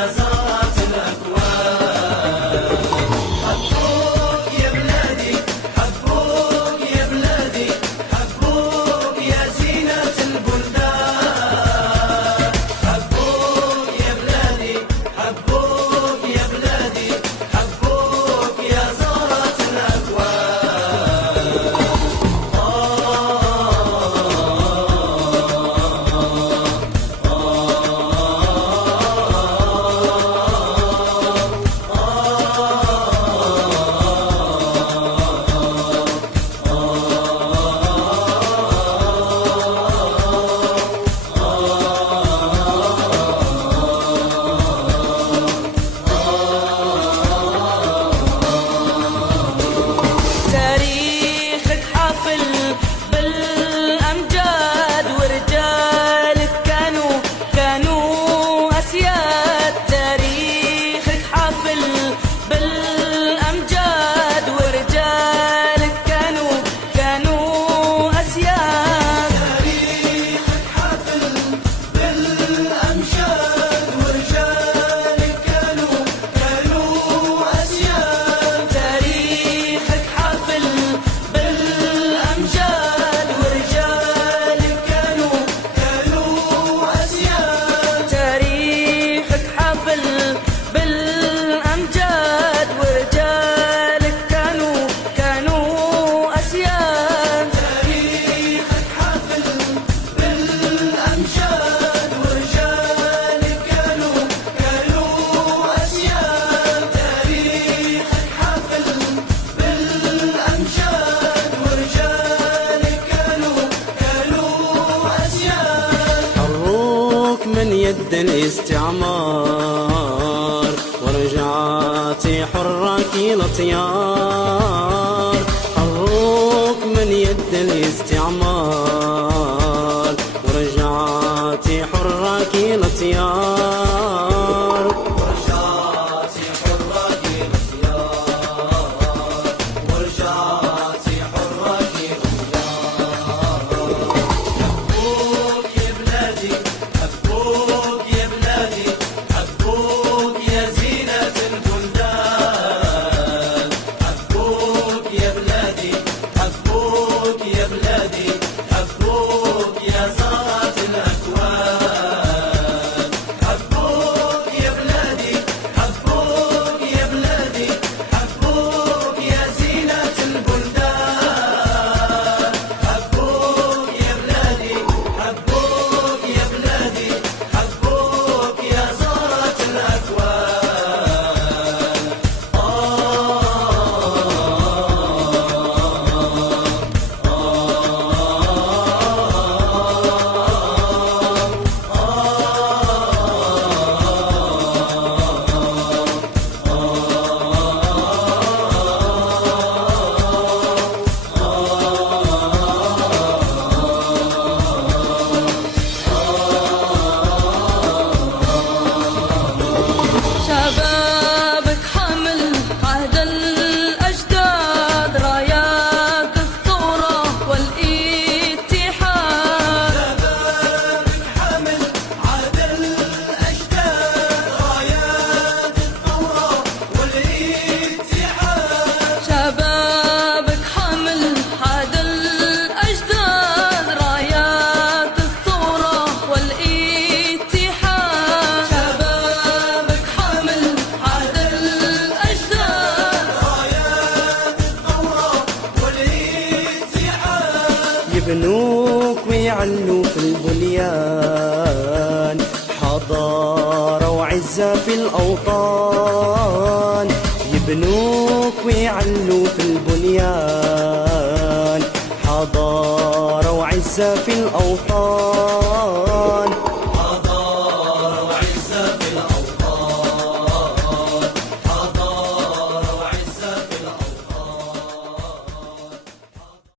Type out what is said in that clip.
يا زهرة الأكوان. حبوك يا بلادي، حبوك يا بلادي، حبوك يا زينة البلدان. حبوك يا بلادي، حبوك يا بلادي، حبوك يا زهرة الأكوان. تاريخك حافل بالأمجاد، ورجالك كانوا أسياد. تاريخك حافل بالأمجاد، ورجالك كانوا أسياد. تاريخك حافل بالأمجاد، ورجالك كانوا أسياد. تاريخك حافل بالأمجاد، ورجالك كانوا أسياد. تاريخك حافل بالأمجاد، ورجالك كانوا أسياد. تاريخك حافل بالأمجاد، ورجالك كانوا أسياد. تاريخك حافل بالأمجاد، ورجالك كانوا أسياد. حروك من يد الاستعمار، ورجعتي حرك لطيار. حروك من يد الاستعمار، ورجعتي حرك لطيار. ورجعتي حرك الاختيار، ورجعتي حرك الاختيار. حبوك يا بلادي، حبوك يا بلادي، حبوك يا زينة البلدان. حبوك يا بلادي، حبوك يا بلادي، حبوك يا زهرة الأكوان. حبوك يا بلادي، حبوك يا بلادي، حبوك يا زينة البلدان. حبوك يا بلادي، حبوك يا بلادي، حبوك يا زهرة الأكوان. شبابك حامل عهد الأجداد، رايات الثورة والاتحاد. شبابك حامل عهد الأجداد، رايات الثورة والاتحاد. شبابك حامل عهد الأجداد، رايات الثورة والاتحاد. شبابك حامل عهد الأجداد. رايات الثورة والاتحاد. يبنوك ويعلوا في البنيان، حضارة وعزة في الأوطان. يبنوك ويعلوا في البنيان، حضارة وعزة في الأوطان.